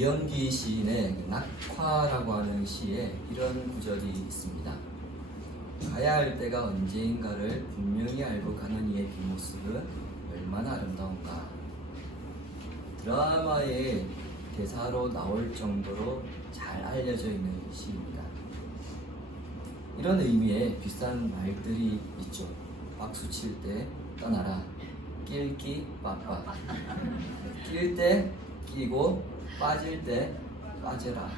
이영기 시인의 낙화라고 하는 시에 이런 구절이 있습니다. 가야 할 때가 언제인가를 분명히 알고 가는 이의 뒷모습은 얼마나 아름다운가. 드라마의 대사로 나올 정도로 잘 알려져 있는 시입니다. 이런 의미의 비슷한 말들이 있죠. 박수 칠 때 떠나라, 낄기 빠빠, 낄 때 끼고 빠질 때 빠져라.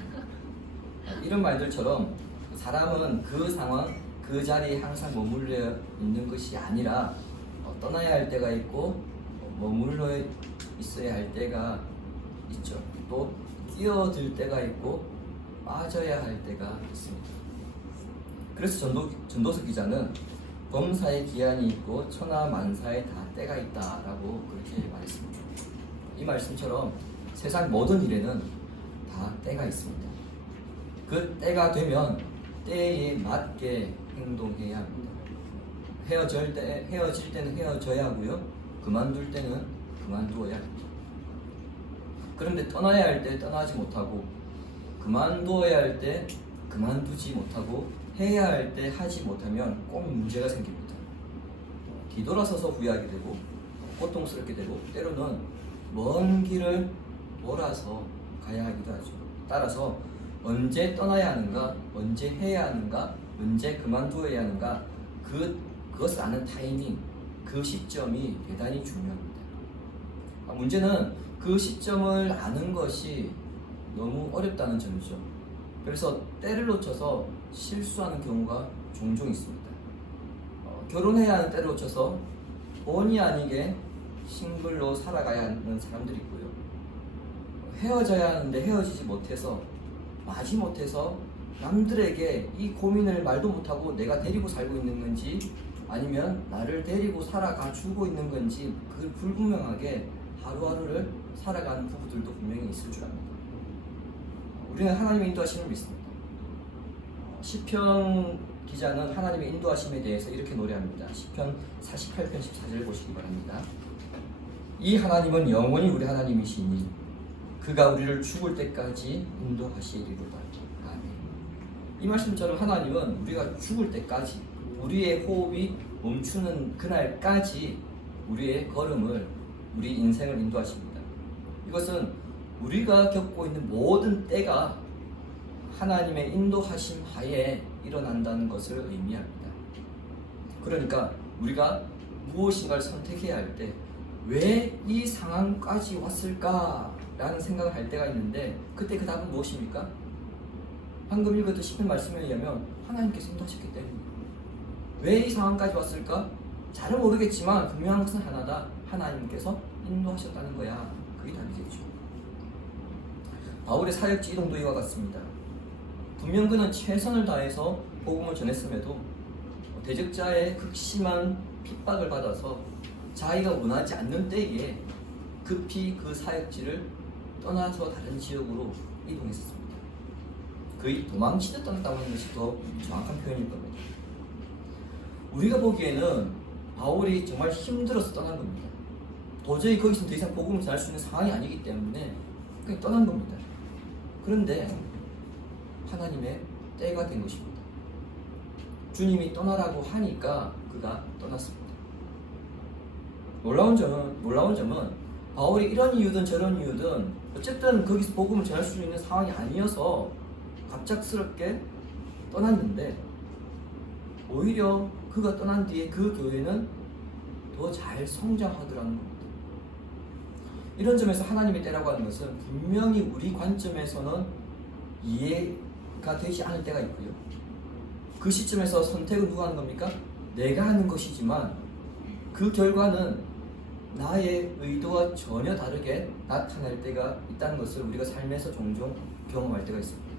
이런 말들처럼 사람은 그 상황, 그 자리에 항상 머물러 있는 것이 아니라 떠나야 할 때가 있고 머물러 있어야 할 때가 있죠. 또 뛰어들 때가 있고 빠져야 할 때가 있습니다. 그래서 전도서 기자는 범사에 기한이 있고 천하만사에 다 때가 있다라고 그렇게 말했습니다. 이 말씀처럼 세상 모든 일에는 다 때가 있습니다. 그 때가 되면 때에 맞게 행동해야 합니다. 헤어질 때는 헤어져야 하고요. 그만둘 때는 그만두어야 합니다. 그런데 떠나야 할 때 떠나지 못하고 그만두어야 할 때 그만두지 못하고 해야 할 때 하지 못하면 꼭 문제가 생깁니다. 뒤돌아서서 후회하게 되고 고통스럽게 되고 때로는 먼 길을 돌아서 가야 하기도 하죠. 따라서 언제 떠나야 하는가, 언제 해야 하는가, 언제 그만두어야 하는가, 그것을 아는 타이밍, 그 시점이 대단히 중요합니다. 문제는 그 시점을 아는 것이 너무 어렵다는 점이죠. 그래서 때를 놓쳐서 실수하는 경우가 종종 있습니다. 결혼해야 하는 때를 놓쳐서 본의 아니게 싱글로 살아가야 하는 사람들이 있고요. 헤어져야 하는데 헤어지지 못해서 마지못해서 남들에게 이 고민을 말도 못하고 내가 데리고 살고 있는 건지 아니면 나를 데리고 살아가 주고 있는 건지 그 불분명하게 하루하루를 살아가는 부부들도 분명히 있을 줄 압니다. 우리는 하나님의 인도하심을 믿습니다. 시편 기자는 하나님의 인도하심에 대해서 이렇게 노래합니다. 시편 48편 14절 보시기 바랍니다. 이 하나님은 영원히 우리 하나님이시니 그가 우리를 죽을 때까지 인도하시리로다. 아멘. 이 말씀처럼 하나님은 우리가 죽을 때까지 우리의 호흡이 멈추는 그날까지 우리의 걸음을, 우리 인생을 인도하십니다. 이것은 우리가 겪고 있는 모든 때가 하나님의 인도하심 하에 일어난다는 것을 의미합니다. 그러니까 우리가 무엇인가를 선택해야 할 때 왜 이 상황까지 왔을까? 라는 생각을 할 때가 있는데 그때 그 답은 무엇입니까? 방금 읽었던 시편 말씀에 의하면 하나님께서 인도하셨기 때문입니다. 왜 이 상황까지 왔을까? 잘은 모르겠지만 분명한 것은 하나다. 하나님께서 인도하셨다는 거야. 그게 답이겠죠. 바울의 사역지 이동도 이와 같습니다. 분명 그는 최선을 다해서 복음을 전했음에도 대적자의 극심한 핍박을 받아서 자기가 원하지 않는 때에 급히 그 사역지를 떠나서 다른 지역으로 이동했습니다. 거의 도망치듯 떠났다고 하는 것이 더 정확한 표현일 겁니다. 우리가 보기에는 바울이 정말 힘들어서 떠난 겁니다. 도저히 거기서 더 이상 복음을 전할 수 있는 상황이 아니기 때문에 그냥 떠난 겁니다. 그런데 하나님의 때가 된 것입니다. 주님이 떠나라고 하니까 그가 떠났습니다. 놀라운 점은 바울이 이런 이유든 저런 이유든 어쨌든 거기서 복음을 전할 수 있는 상황이 아니어서 갑작스럽게 떠났는데 오히려 그가 떠난 뒤에 그 교회는 더 잘 성장하더라는 겁니다. 이런 점에서 하나님의 때라고 하는 것은 분명히 우리 관점에서는 이해가 되지 않을 때가 있고요. 그 시점에서 선택은 누가 하는 겁니까? 내가 하는 것이지만 그 결과는 나의 의도와 전혀 다르게 나타날 때가 있다는 것을 우리가 삶에서 종종 경험할 때가 있습니다.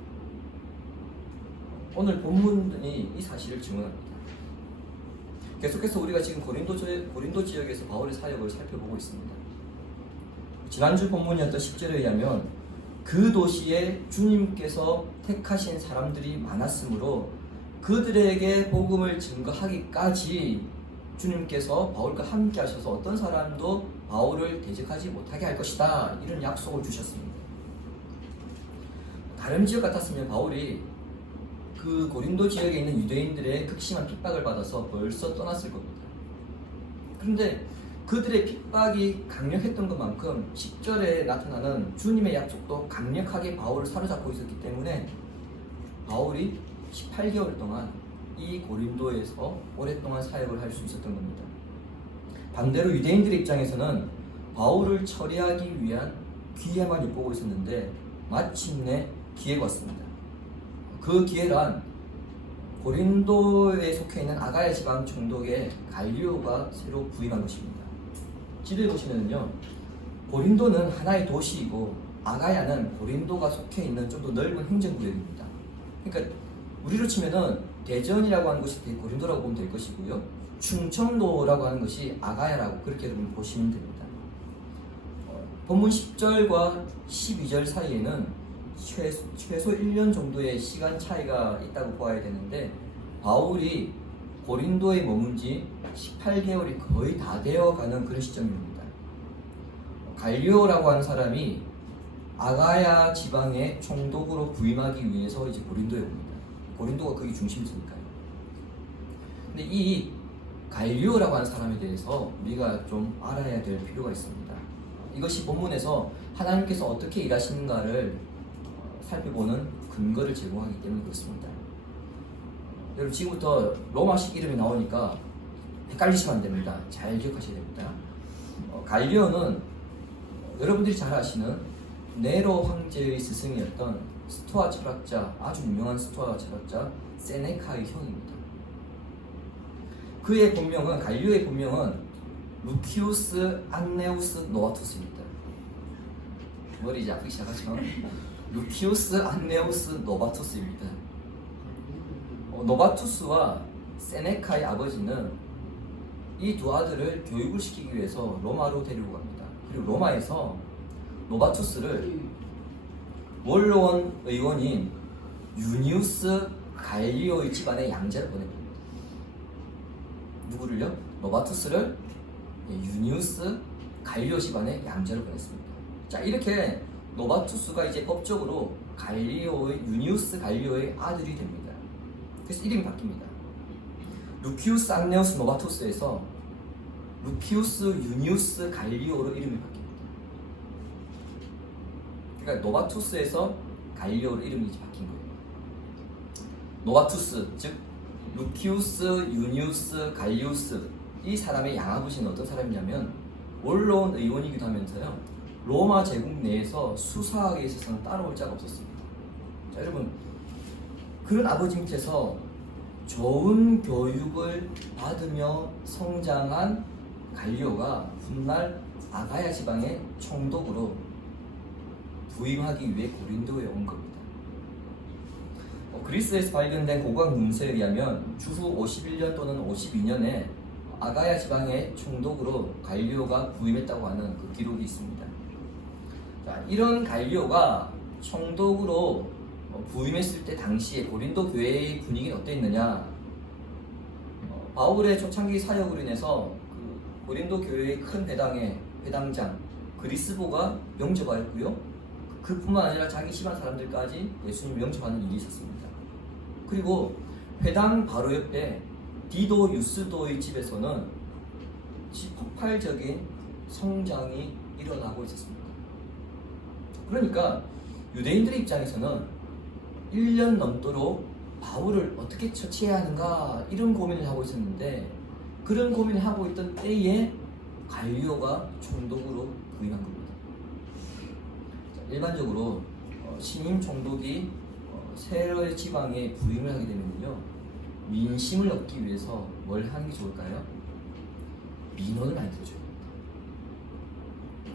오늘 본문이 이 사실을 증언합니다. 계속해서 우리가 지금 고린도 지역에서 바울의 사역을 살펴보고 있습니다. 지난주 본문이었던 10절에 의하면 그 도시에 주님께서 택하신 사람들이 많았으므로 그들에게 복음을 증거하기까지 주님께서 바울과 함께 하셔서 어떤 사람도 바울을 대적하지 못하게 할 것이다. 이런 약속을 주셨습니다. 다른 지역 같았으면 바울이 그 고린도 지역에 있는 유대인들의 극심한 핍박을 받아서 벌써 떠났을 겁니다. 그런데 그들의 핍박이 강력했던 것만큼 10절에 나타나는 주님의 약속도 강력하게 바울을 사로잡고 있었기 때문에 바울이 18개월 동안 이 고린도에서 오랫동안 사역을 할 수 있었던 겁니다. 반대로 유대인들의 입장에서는 바울을 처리하기 위한 기회만 엿보고 있었는데 마침내 기회가 왔습니다. 그 기회란 고린도에 속해 있는 아가야 지방 총독의 갈리오가 새로 부임한 것입니다. 지도에 보시면요, 고린도는 하나의 도시이고 아가야는 고린도가 속해 있는 좀 더 넓은 행정구역입니다. 그러니까 우리로 치면은 대전이라고 하는 것이 고린도라고 보면 될 것이고요, 충청도라고 하는 것이 아가야라고 그렇게 여러분 보시면 됩니다. 본문 10절과 12절 사이에는 최소 1년 정도의 시간 차이가 있다고 보아야 되는데, 바울이 고린도에 머문 지 18개월이 거의 다 되어가는 그런 시점입니다. 갈리오라고 하는 사람이 아가야 지방의 총독으로 부임하기 위해서 이제 고린도에 옵니다. 고린도가 거기 중심지니까요. 근데 이 갈리오라고 하는 사람에 대해서 우리가 좀 알아야 될 필요가 있습니다. 이것이 본문에서 하나님께서 어떻게 일하시는가를 살펴보는 근거를 제공하기 때문에 그렇습니다. 여러분, 지금부터 로마식 이름이 나오니까 헷갈리시면 안 됩니다. 잘 기억하셔야 됩니다. 갈리오는 여러분들이 잘 아시는 네로 황제의 스승이었던 스토아 철학자, 아주 유명한 스토아 철학자 세네카의 형입니다. 그의 본명은, 갈리오의 본명은 루키우스 안네우스 노바투스입니다. 머리 이제 아프기 시작하죠? 루키우스 안네우스 노바투스입니다. 노바투스와 세네카의 아버지는 이 두 아들을 교육을 시키기 위해서 로마로 데리고 갑니다. 그리고 로마에서 노바투스를 원로원 의원인 유니우스 갈리오의 집안에 양자를 보냅니다. 누구를요? 노바투스를 유니우스 갈리오 집안에 양자를 보냈습니다. 자, 이렇게 노바투스가 이제 법적으로 유니우스 갈리오의 아들이 됩니다. 그래서 이름이 바뀝니다. 루키우스 안네우스 노바투스에서 루키우스 유니우스 갈리오로 이름이 바뀝니다. 그러니까 노바투스에서 갈리오로 이름이 바뀐 거예요. 노바투스, 즉 루키우스 유니우스 갈리우스, 이 사람의 양아버지는 어떤 사람이냐면 원로원 의원이기도 하면서요, 로마 제국 내에서 수사학에 있어서는 따라올 자가 없었습니다. 자, 여러분, 그런 아버지 밑에서 좋은 교육을 받으며 성장한 갈리오가 훗날 아가야 지방의 총독으로 부임하기 위해 고린도에 온 겁니다. 그리스에서 발견된 고고학 문서에 의하면 주후 51년 또는 52년에 아가야 지방의 총독으로 갈리오가 부임했다고 하는 그 기록이 있습니다. 자, 이런 갈리오가 총독으로 부임했을 때 당시에 고린도 교회의 분위기는 어땠느냐? 바울의 초창기 사역으로 인해서 그 고린도 교회의 큰 회당장 그리스보가 영접하였고요. 그뿐만 아니라 자기 집안 사람들까지 예수님을 영접하는 일이 있었습니다. 그리고 회당 바로 옆에 디도 유스도의 집에서는 폭발적인 성장이 일어나고 있었습니다. 그러니까 유대인들의 입장에서는 1년 넘도록 바울을 어떻게 처치해야 하는가, 이런 고민을 하고 있었는데, 그런 고민을 하고 있던 때에 갈리오가 총독으로 부임한 겁니다. 일반적으로 신임 총독이 세로의 지방에 부임을 하게 되면요, 민심을 얻기 위해서 뭘 하는 게 좋을까요? 민원을 많이 들어줘야 됩니다.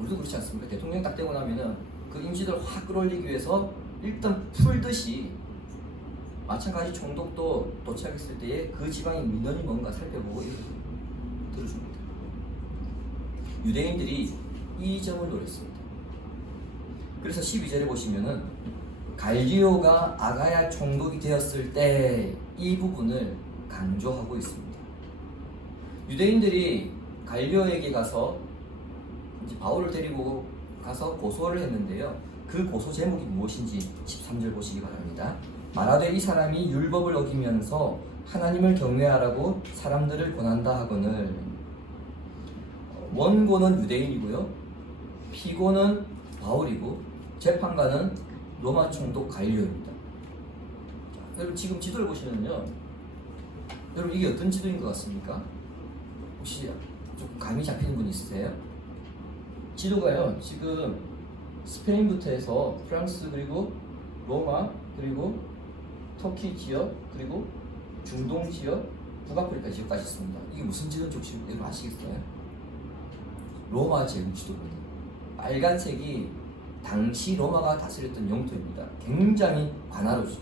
우리도 그렇지 않습니까? 대통령이 딱 되고 나면은 그 임시들을 확 끌어올리기 위해서 일단 풀듯이, 마찬가지 총독도 도착했을 때에 그 지방의 민원이 뭔가 살펴보고 이렇게 들어줍니다. 유대인들이 이 점을 노렸습니다. 그래서 12절에 보시면은 갈리오가 아가야 총독이 되었을 때 이 부분을 강조하고 있습니다. 유대인들이 갈리오에게 가서 이제 바울을 데리고 가서 고소를 했는데요, 그 고소 제목이 무엇인지 13절 보시기 바랍니다. 말하되 이 사람이 율법을 어기면서 하나님을 경외하라고 사람들을 권한다 하거늘. 원고는 유대인이고요, 피고는 바울이고 재판관은 로마 총독 갈리오입니다. 여러분 지금 지도를 보시면요, 여러분 이게 어떤 지도인 것 같습니까? 혹시 좀 감이 잡히는 분 있으세요? 지도가요, 지금 스페인부터 해서 프랑스, 그리고 로마, 그리고 터키 지역, 그리고 중동 지역, 북아프리카 지역까지 있습니다. 이게 무슨 지도인지 혹시 여러분 아시겠어요? 로마 제국 지도입니다. 빨간색이 당시 로마가 다스렸던 영토입니다. 굉장히 광활하죠.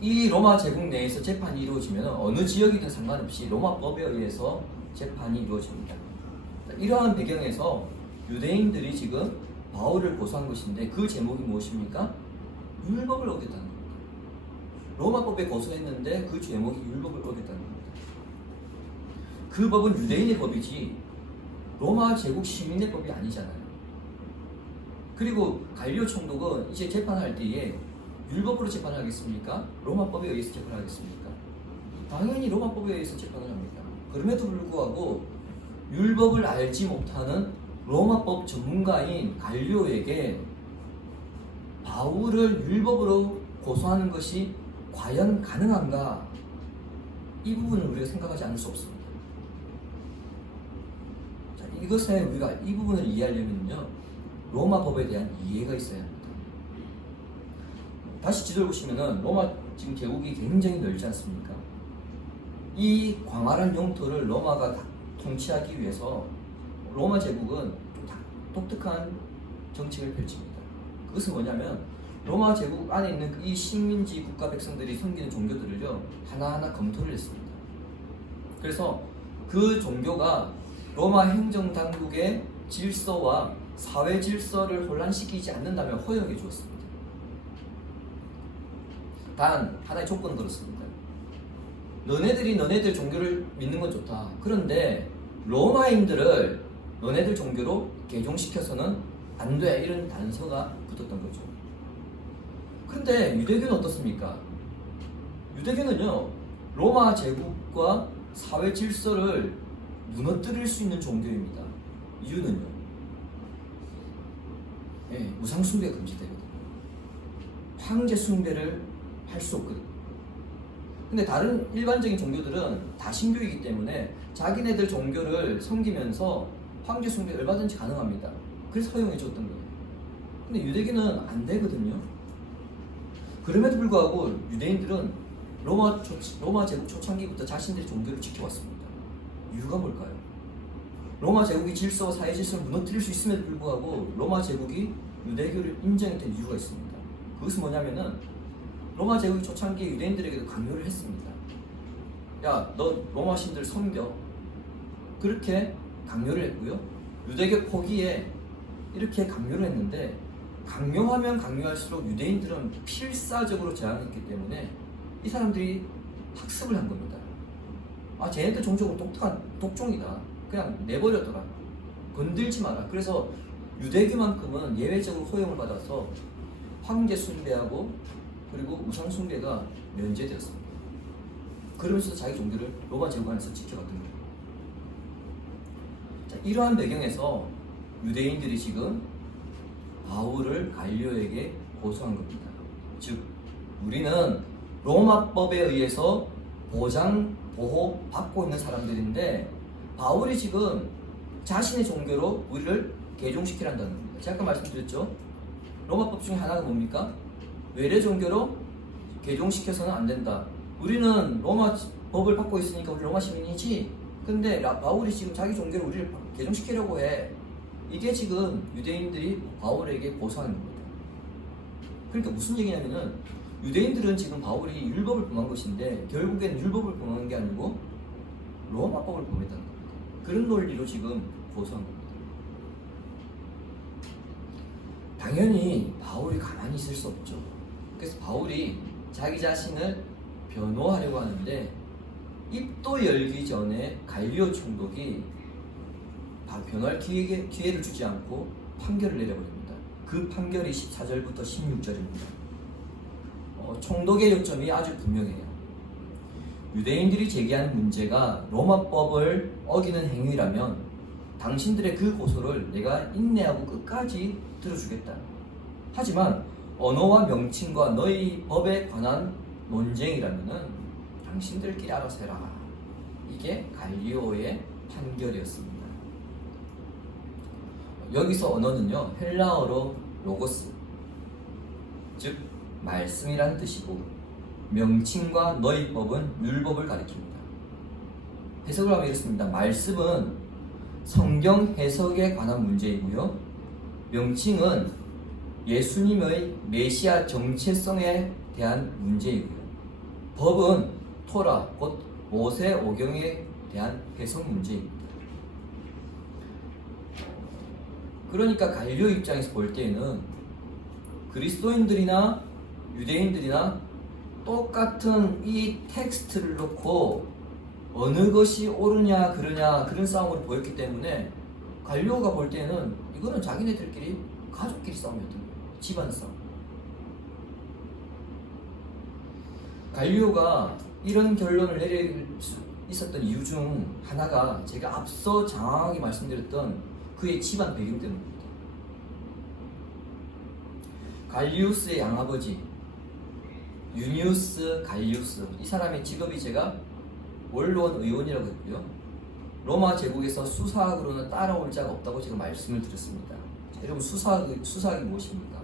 이 로마 제국 내에서 재판이 이루어지면 어느 지역이든 상관없이 로마법에 의해서 재판이 이루어집니다. 이러한 배경에서 유대인들이 지금 바울을 고소한 것인데 그 제목이 무엇입니까? 율법을 어겼다는 겁니다. 로마법에 고소했는데 그 제목이 율법을 어겼다는 겁니다. 그 법은 유대인의 법이지 로마 제국 시민의 법이 아니잖아요. 그리고 갈리오 총독은 이제 재판할 때에 율법으로 재판하겠습니까? 로마법에 의해서 재판하겠습니까? 당연히 로마법에 의해서 재판을 합니다. 그럼에도 불구하고 율법을 알지 못하는 로마법 전문가인 갈리오에게 바울을 율법으로 고소하는 것이 과연 가능한가? 이 부분을 우리가 생각하지 않을 수 없습니다. 자, 이것에 우리가 이 부분을 이해하려면요, 로마법에 대한 이해가 있어야 합니다. 다시 지도를 보시면은 로마 지금 제국이 굉장히 넓지 않습니까? 이 광활한 영토를 로마가 통치하기 위해서 로마 제국은 독특한 정책을 펼칩니다. 그것은 뭐냐면 로마 제국 안에 있는 이 식민지 국가 백성들이 섬기는 종교들을요 하나하나 검토를 했습니다. 그래서 그 종교가 로마 행정당국의 질서와 사회 질서를 혼란시키지 않는다면 허용해 주었습니다. 단 하나의 조건은 그렇습니다. 너네들이 너네들 종교를 믿는 건 좋다. 그런데 로마인들을 너네들 종교로 개종시켜서는 안 돼. 이런 단서가 붙었던 거죠. 그런데 유대교는 어떻습니까? 유대교는요, 로마 제국과 사회 질서를 무너뜨릴 수 있는 종교입니다. 이유는요, 우상 숭배가 금지되거든요. 황제 숭배를 할 수 없거든요. 근데 다른 일반적인 종교들은 다 신교이기 때문에 자기네들 종교를 섬기면서 황제 숭배 얼마든지 가능합니다. 그래서 허용해 줬던 거예요. 근데 유대교는 안 되거든요. 그럼에도 불구하고 유대인들은 로마 제국 초창기부터 자신들의 종교를 지켜왔습니다. 이유가 뭘까요? 로마 제국이 질서와 사회 질서를 무너뜨릴 수 있음에도 불구하고 로마 제국이 유대교를 인정했던 이유가 있습니다. 그것은 뭐냐면은 로마 제국이 초창기에 유대인들에게도 강요를 했습니다. 야, 너 로마 신들 섬겨. 그렇게 강요를 했고요. 유대교 포기에 이렇게 강요를 했는데, 강요하면 강요할수록 유대인들은 필사적으로 저항했기 때문에 이 사람들이 학습을 한 겁니다. 아, 쟤네들 종족은 독특한 독종이다. 그냥 내버려둬라. 건들지 마라. 그래서 유대교만큼은 예외적으로 허용을 받아서 황제 숭배하고 그리고 우상 숭배가 면제되었습니다. 그러면서 자기 종교를 로마 제국 안에서 지켜갔던 거예요. 자, 이러한 배경에서 유대인들이 지금 바울을 갈리오에게 고소한 겁니다. 즉, 우리는 로마법에 의해서 보호 받고 있는 사람들인데 바울이 지금 자신의 종교로 우리를 개종시키란다는 겁니다. 제가 아까 말씀드렸죠. 로마법 중에 하나가 뭡니까? 외래 종교로 개종시켜서는 안 된다. 우리는 로마 법을 받고 있으니까 우리 로마 시민이지. 근데 바울이 지금 자기 종교를 우리를 개종시키려고 해. 이게 지금 유대인들이 바울에게 고소하는 겁니다. 그러니까 무슨 얘기냐면은 유대인들은 지금 바울이 율법을 범한 것인데 결국엔 율법을 범한 게 아니고 로마법을 범했다는 겁니다. 그런 논리로 지금 고소한 겁니다. 당연히 바울이 가만히 있을 수 없죠. 그래서 바울이 자기 자신을 변호하려고 하는데 입도 열기 전에 갈리오 총독이 다 변호할 기회를 주지 않고 판결을 내려버립니다. 그 판결이 14절부터 16절입니다. 총독의 요점이 아주 분명해요. 유대인들이 제기한 문제가 로마법을 어기는 행위라면 당신들의 그 고소를 내가 인내하고 끝까지 들어주겠다. 하지만 언어와 명칭과 너희 법에 관한 논쟁이라면 당신들끼리 알아서 해라. 이게 갈리오의 판결이었습니다. 여기서 언어는요, 헬라어로 로고스, 즉 말씀이라는 뜻이고, 명칭과 너희 법은 율법을 가리킵니다. 해석을 하면 이렇습니다. 말씀은 성경 해석에 관한 문제이고요, 명칭은 예수님의 메시아 정체성에 대한 문제이고요, 법은 토라, 곧 모세 오경에 대한 해석 문제입니다. 그러니까 갈리오 입장에서 볼 때에는 그리스도인들이나 유대인들이나 똑같은 이 텍스트를 놓고 어느 것이 옳으냐 그르냐 그런 싸움으로 보였기 때문에 갈리오가 볼 때는 이거는 자기네들끼리 가족끼리 싸움이었던 거예요. 집안 싸움. 갈리오가 이런 결론을 내릴 수 있었던 이유 중 하나가 제가 앞서 장황하게 말씀드렸던 그의 집안 배경 때문입니다. 갈리우스의 양아버지 유니우스 갈리우스, 이 사람의 직업이 제가 원로원 의원이라고 했고요, 로마 제국에서 수사학으로는 따라올 자가 없다고 제가 말씀을 드렸습니다. 자, 여러분 수사학이 무엇입니까?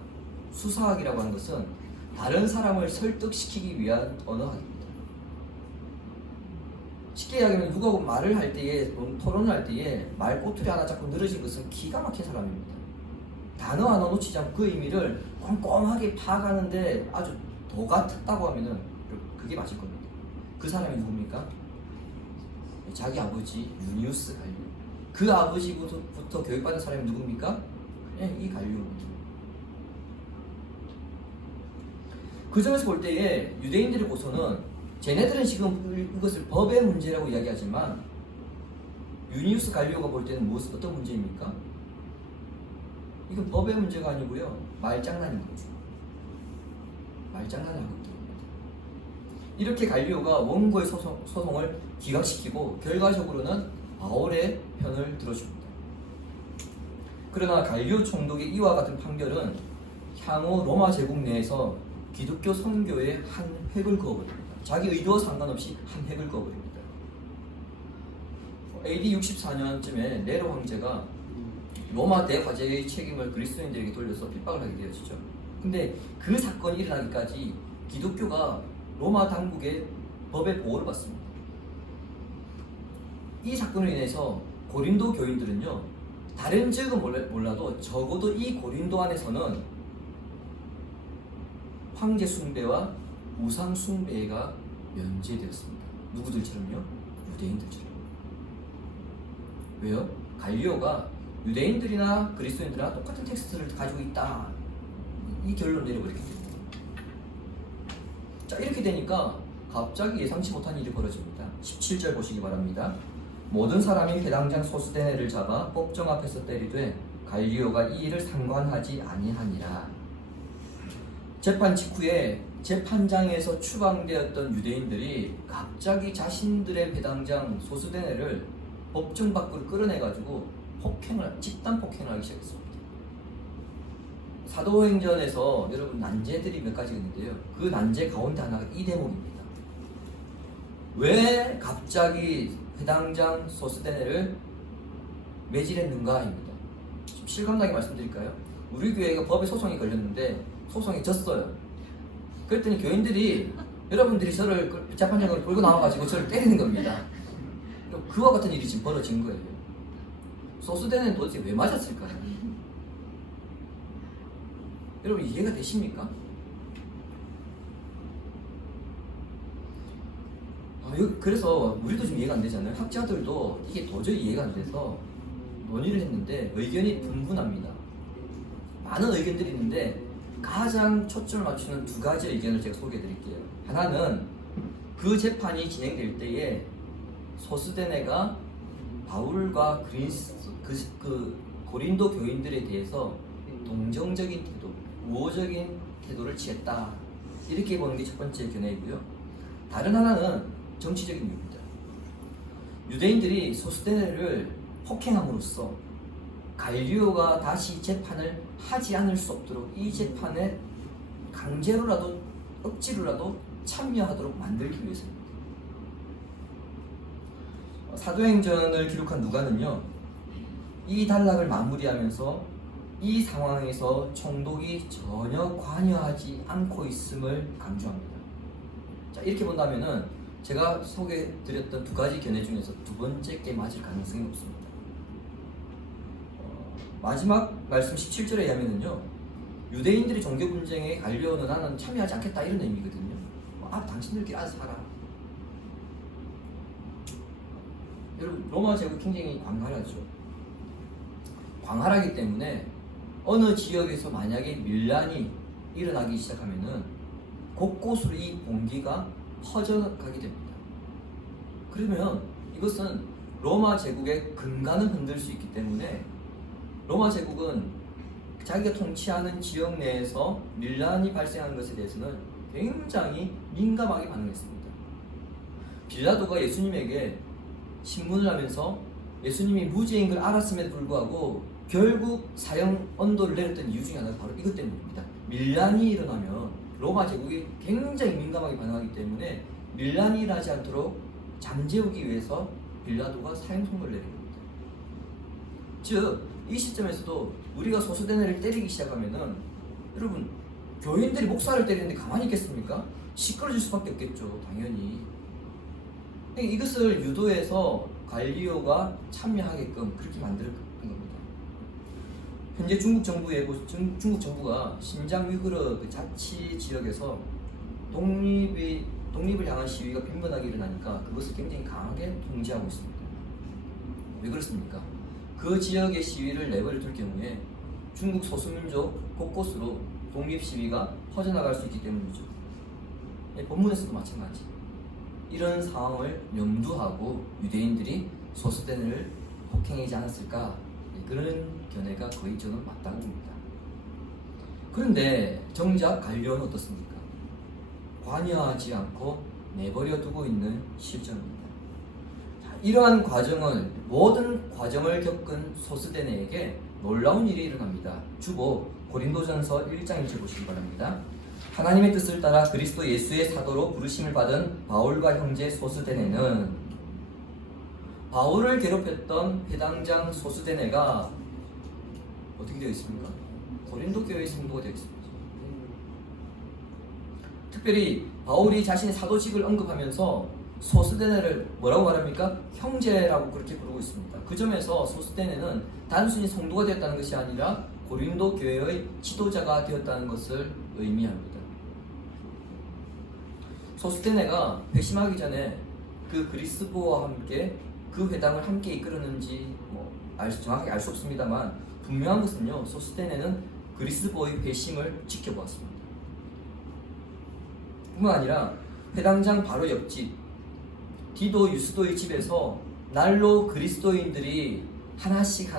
수사학이라고 하는 것은 다른 사람을 설득시키기 위한 언어학입니다. 쉽게 이야기하면 누가 말을 할 때에, 토론을 할 때에 말꼬투리 하나 잡고 늘어진 것은 기가 막힌 사람입니다. 단어 하나 놓치지 않고 그 의미를 꼼꼼하게 파악하는데 아주 도가 텄다고 하면은 그게 맞을 겁니다. 그 사람이 누굽니까? 자기 아버지 유니우스 갈리오. 그 아버지부터 교육받은 사람이 누굽니까? 이 갈리오입니다. 그 점에서 볼 때에 유대인들의 고소는, 쟤네들은 지금 이것을 법의 문제라고 이야기하지만 유니우스 갈리오가 볼 때는 어떤 문제입니까? 이건 법의 문제가 아니고요, 말장난인 거죠. 말장난을 하고 있는 겁니다. 이렇게 갈리오가 원고의 소송을 기각시키고 결과적으로는 바울의 편을 들어줍니다. 그러나 갈리오 총독의 이와 같은 판결은 향후 로마 제국 내에서 기독교 선교에 한 획을 그어버립니다. 자기 의도와 상관없이 한 획을 그어버립니다. AD 64년쯤에 네로 황제가 로마 대화재의 책임을 그리스도인들에게 돌려서 핍박을 하게 되어지죠. 근데 그 사건이 일어나기까지 기독교가 로마 당국의 법의 보호를 받습니다. 이 사건으로 인해서 고린도 교인들은요, 다른 지역은 몰라도 적어도 이 고린도 안에서는 황제 숭배와 우상 숭배가 면제되었습니다. 누구들처럼요? 유대인들처럼. 왜요? 갈리오가 유대인들이나 그리스도인들이나 똑같은 텍스트를 가지고 있다, 이 결론을 내려버리기 때문에. 자, 이렇게 되니까 갑자기 예상치 못한 일이 벌어집니다. 17절 보시기 바랍니다. 모든 사람이 회당장 소스데네를 잡아 법정 앞에서 때리되 갈리오가 이 일을 상관하지 아니하니라. 재판 직후에 재판장에서 추방되었던 유대인들이 갑자기 자신들의 회당장 소스데네를 법정 밖으로 끌어내가지고 집단 폭행을 하기 시작했습니다. 사도행전에서 여러분 난제들이 몇 가지가 있는데요, 그 난제 가운데 하나가 이 대목입니다. 왜 갑자기 회당장 소스데네를 매질했는가입니다. 실감나게 말씀드릴까요? 우리 교회가 법에 소송이 걸렸는데 소송이 졌어요. 그랬더니 교인들이 여러분들이 저를 재판장으로 끌고 나와가지고 저를 때리는 겁니다. 그와 같은 일이 지금 벌어진 거예요. 소스데네는 도대체 왜 맞았을까요? 여러분 이해가 되십니까? 그래서 우리도 좀 이해가 안 되잖아요. 학자들도 이게 도저히 이해가 안 돼서 논의를 했는데 의견이 분분합니다. 많은 의견들이 있는데 가장 초점을 맞추는 두 가지 의견을 제가 소개해 드릴게요. 하나는 그 재판이 진행될 때에 소스데네가 바울과 고린도 교인들에 대해서 동정적인 태도, 우호적인 태도를 취했다. 이렇게 보는 게 첫 번째 견해이고요. 다른 하나는 정치적인 이유입니다. 유대인들이 소스테네를 폭행함으로써 갈리오가 다시 재판을 하지 않을 수 없도록 이 재판에 강제로라도 억지로라도 참여하도록 만들기 위해서입니다. 사도행전을 기록한 누가는요, 이 단락을 마무리하면서 이 상황에서 총독이 전혀 관여하지 않고 있음을 강조합니다. 자, 이렇게 본다면은 제가 소개해드렸던 두 가지 견해 중에서 두 번째 게 맞을 가능성이 높습니다. 마지막 말씀 17절에 의하면은요, 유대인들이 종교 분쟁에 갈리오는 나는 참여하지 않겠다 이런 의미거든요. 당신들끼리 알아서 살아. 여러분, 로마 제국 굉장히 광활하죠. 광활하기 때문에 어느 지역에서 만약에 밀란이 일어나기 시작하면은 곳곳으로 이 공기가 퍼져가게 됩니다. 그러면 이것은 로마 제국의 근간을 흔들 수 있기 때문에 로마 제국은 자기가 통치하는 지역 내에서 밀란이 발생하는 것에 대해서는 굉장히 민감하게 반응했습니다. 빌라도가 예수님에게 신문을 하면서 예수님이 무죄인 걸 알았음에도 불구하고 결국 사형 언도를 내렸던 이유 중에 하나가 바로 이것 때문입니다. 밀란이 일어나면 로마 제국이 굉장히 민감하게 반응하기 때문에 밀란이 일어나지 않도록 잠재우기 위해서 빌라도가 사형 선고를 내린 겁니다. 즉, 이 시점에서도 우리가 소수대네를 때리기 시작하면은 여러분, 교인들이 목사를 때리는데 가만히 있겠습니까? 시끄러질 수밖에 없겠죠, 당연히. 이것을 유도해서 갈리오가 참여하게끔 그렇게 만들었던 겁니다. 현재 중국 정부가 신장 위구르 자치 지역에서 독립을 향한 시위가 빈번하게 일어나니까 그것을 굉장히 강하게 통제하고 있습니다. 왜 그렇습니까? 그 지역의 시위를 내버려 둘 경우에 중국 소수민족 곳곳으로 독립 시위가 퍼져나갈 수 있기 때문이죠. 본문에서도 마찬가지. 이런 상황을 염두하고 유대인들이 소수대를 폭행하지 않았을까? 그런 견해가 거의 저는 맞다고 봅니다. 그런데 정작 갈리오는 어떻습니까? 관여하지 않고 내버려 두고 있는 실정입니다. 이러한 모든 과정을 겪은 소스데네에게 놀라운 일이 일어납니다. 주보 고린도전서 1장 1절 보시기 바랍니다. 하나님의 뜻을 따라 그리스도 예수의 사도로 부르심을 받은 바울과 형제 소스데네는, 바울을 괴롭혔던 회당장 소스데네가 어떻게 되어 있습니까? 고린도 교회의 성도가 되어 있습니다. 특별히 바울이 자신의 사도직을 언급하면서 소스데네를 뭐라고 말합니까? 형제라고 그렇게 부르고 있습니다. 그 점에서 소스데네는 단순히 성도가 되었다는 것이 아니라 고린도 교회의 지도자가 되었다는 것을 의미합니다. 소스데네가 회심하기 전에 그 그리스도와 함께 그 회당을 함께 이끌었는지 정확하게 알 수 없습니다만 분명한 것은요, 소스데네는 그리스도의 회심을 지켜보았습니다. 뿐만 아니라 회당장 바로 옆집 디도 유스도의 집에서 날로 그리스도인들이 하나씩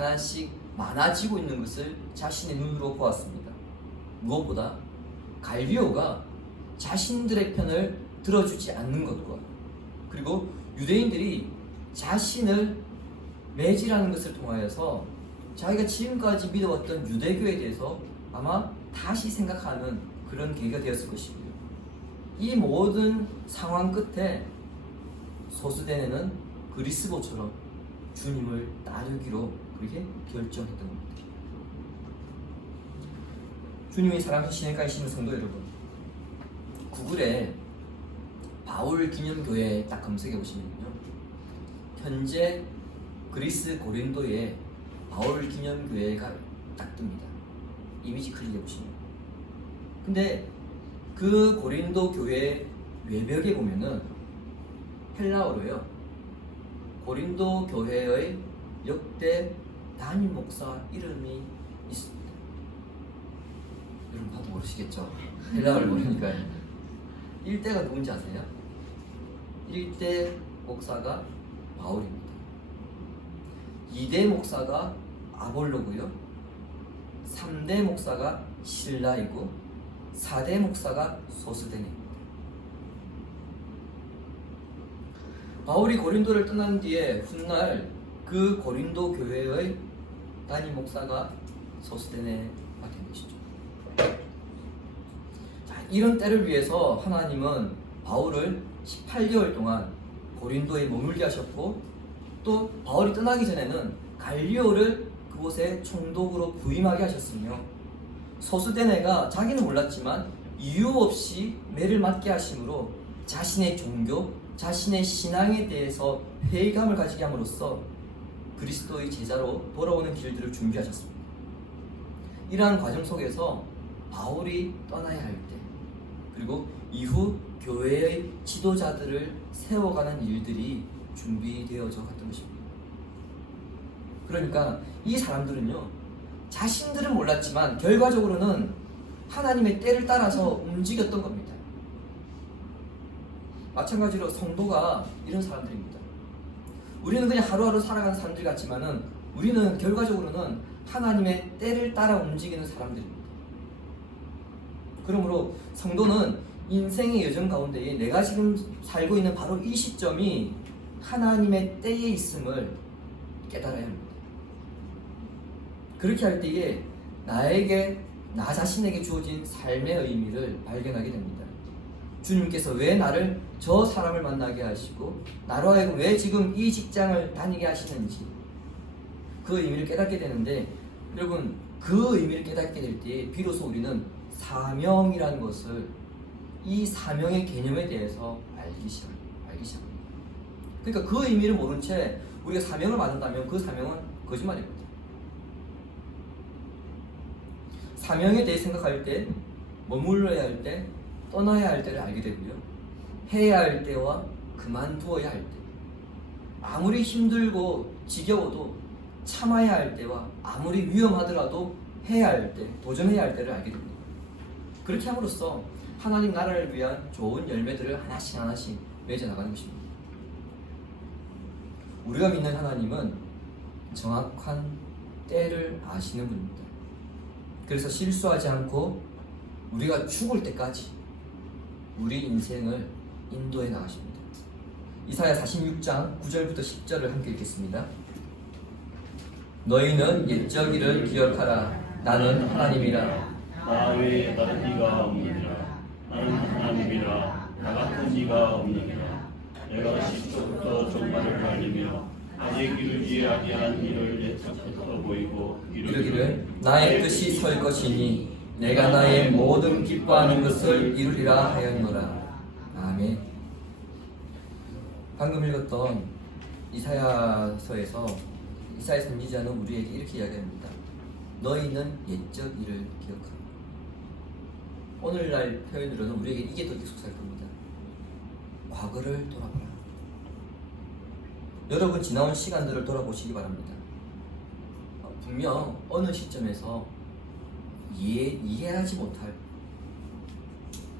많아지고 있는 것을 자신의 눈으로 보았습니다. 무엇보다 갈리오가 자신들의 편을 들어주지 않는 것과, 그리고 유대인들이 자신을 매질하는 것을 통하여서 자기가 지금까지 믿어왔던 유대교에 대해서 아마 다시 생각하는 그런 계기가 되었을 것이고요. 이 모든 상황 끝에 소스데네는 그리스도처럼 주님을 따르기로 그렇게 결정했던 겁니다. 주님이 사랑하시는 가이시는 성도 여러분, 구글에 바울 기념교회 딱 검색해 보시면요, 현재 그리스 고린도에 바울 기념교회가 딱 뜹니다. 이미지 클릭해 보시면. 근데 그 고린도 교회 외벽에 보면은 헬라어로요, 고린도 교회의 역대 담임 목사 이름이 있습니다. 여러분 봐도 모르시겠죠? 헬라어를 모르니까요. 1대가 누군지 아세요? 1대 목사가 바울입니다. 2대 목사가 아볼로고요, 3대 목사가 실라이고 4대 목사가 소스데네입니다. 바울이 고린도를 떠난 뒤에 훗날 그 고린도 교회의 담임 목사가 소스데네가 된 것이죠. 자, 이런 때를 위해서 하나님은 바울을 18개월 동안 고린도에 머물게 하셨고, 또 바울이 떠나기 전에는 갈리오를 그곳에 총독으로 부임하게 하셨으며, 소스데네가 자기는 몰랐지만 이유 없이 매를 맞게 하심으로 자신의 종교, 자신의 신앙에 대해서 회의감을 가지게 함으로써 그리스도의 제자로 돌아오는 길들을 준비하셨습니다. 이러한 과정 속에서 바울이 떠나야 할 때, 그리고 이후 교회의 지도자들을 세워가는 일들이 준비되어져 갔던 것입니다. 그러니까 이 사람들은요, 자신들은 몰랐지만 결과적으로는 하나님의 때를 따라서 움직였던 겁니다. 마찬가지로 성도가 이런 사람들입니다. 우리는 그냥 하루하루 살아가는 사람들 같지만은 우리는 결과적으로는 하나님의 때를 따라 움직이는 사람들입니다. 그러므로 성도는 인생의 여정 가운데에 내가 지금 살고 있는 바로 이 시점이 하나님의 때에 있음을 깨달아야 합니다. 그렇게 할 때에 나 자신에게 주어진 삶의 의미를 발견하게 됩니다. 주님께서 왜 나를 저 사람을 만나게 하시고 나로 하여금 왜 지금 이 직장을 다니게 하시는지 그 의미를 깨닫게 되는데, 여러분, 그 의미를 깨닫게 될 때 비로소 우리는 사명이라는 것을, 이 사명의 개념에 대해서 알기 시작합니다. 그러니까 그 의미를 모른 채 우리가 사명을 받는다면 그 사명은 거짓말입니다. 사명에 대해 생각할 때, 머물러야 할 때, 떠나야 할 때를 알게 되고요, 해야 할 때와 그만두어야 할 때, 아무리 힘들고 지겨워도 참아야 할 때와 아무리 위험하더라도 해야 할 때, 도전해야 할 때를 알게 됩니다. 그렇게 함으로써 하나님 나라를 위한 좋은 열매들을 하나씩 맺어나가는 것입니다. 우리가 믿는 하나님은 정확한 때를 아시는 분입니다. 그래서 실수하지 않고 우리가 죽을 때까지 우리 인생을 인도해 나가십니다. 이사야 46장 9절부터 10절을 함께 읽겠습니다. 너희는 옛적 일을 기억하라. 나는 하나님이라. 나 외에 다른 이가 없느니라. 나는 하나님이라. 나 같은 이가 없느니라. 내가 시초부터 종말을 알리며 나의 길을 이해하게 한 이를 옛적부터 보이고 이르기를 나의 뜻이 설 것이니 내가 나의 모든 기뻐하는 것을 이루리라 하였노라. 아멘. 방금 읽었던 이사야서에서 이사야 선지자는 우리에게 이렇게 이야기합니다. 너희는 옛적 일을 기억하라. 오늘날 표현으로는 우리에게 이게 더 익숙할 겁니다. 과거를 돌아보라. 여러분, 지나온 시간들을 돌아보시기 바랍니다. 분명 어느 시점에서 이해하지 못할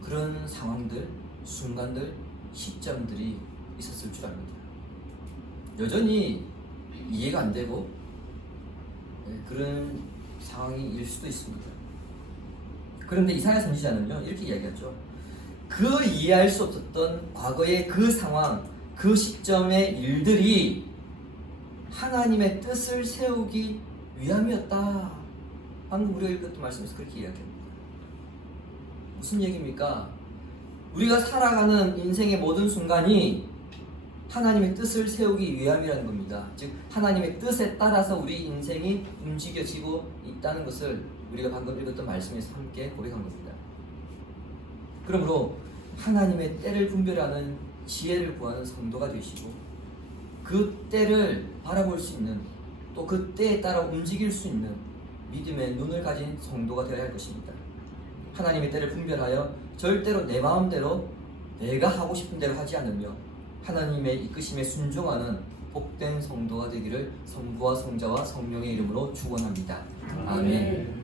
그런 상황들, 순간들, 시점들이 있었을 줄 압니다. 여전히 이해가 안 되고 그런 상황일 수도 있습니다. 그런데 이사야 선지자는요, 이렇게 이야기하죠. 그 이해할 수 없었던 과거의 그 상황, 그 시점의 일들이 하나님의 뜻을 세우기 위함이었다. 방금 우리가 읽었던 말씀에서 그렇게 이야기합니다. 무슨 얘기입니까? 우리가 살아가는 인생의 모든 순간이 하나님의 뜻을 세우기 위함이라는 겁니다. 즉 하나님의 뜻에 따라서 우리 인생이 움직여지고 있다는 것을 우리가 방금 읽었던 말씀에서 함께 고백한 겁니다. 그러므로 하나님의 때를 분별하는 지혜를 구하는 성도가 되시고, 그 때를 바라볼 수 있는, 또 그 때에 따라 움직일 수 있는 믿음의 눈을 가진 성도가 되어야 할 것입니다. 하나님의 때를 분별하여 절대로 내 마음대로 내가 하고 싶은 대로 하지 않으며 하나님의 이끄심에 순종하는 복된 성도가 되기를 성부와 성자와 성령의 이름으로 축원합니다. 아멘.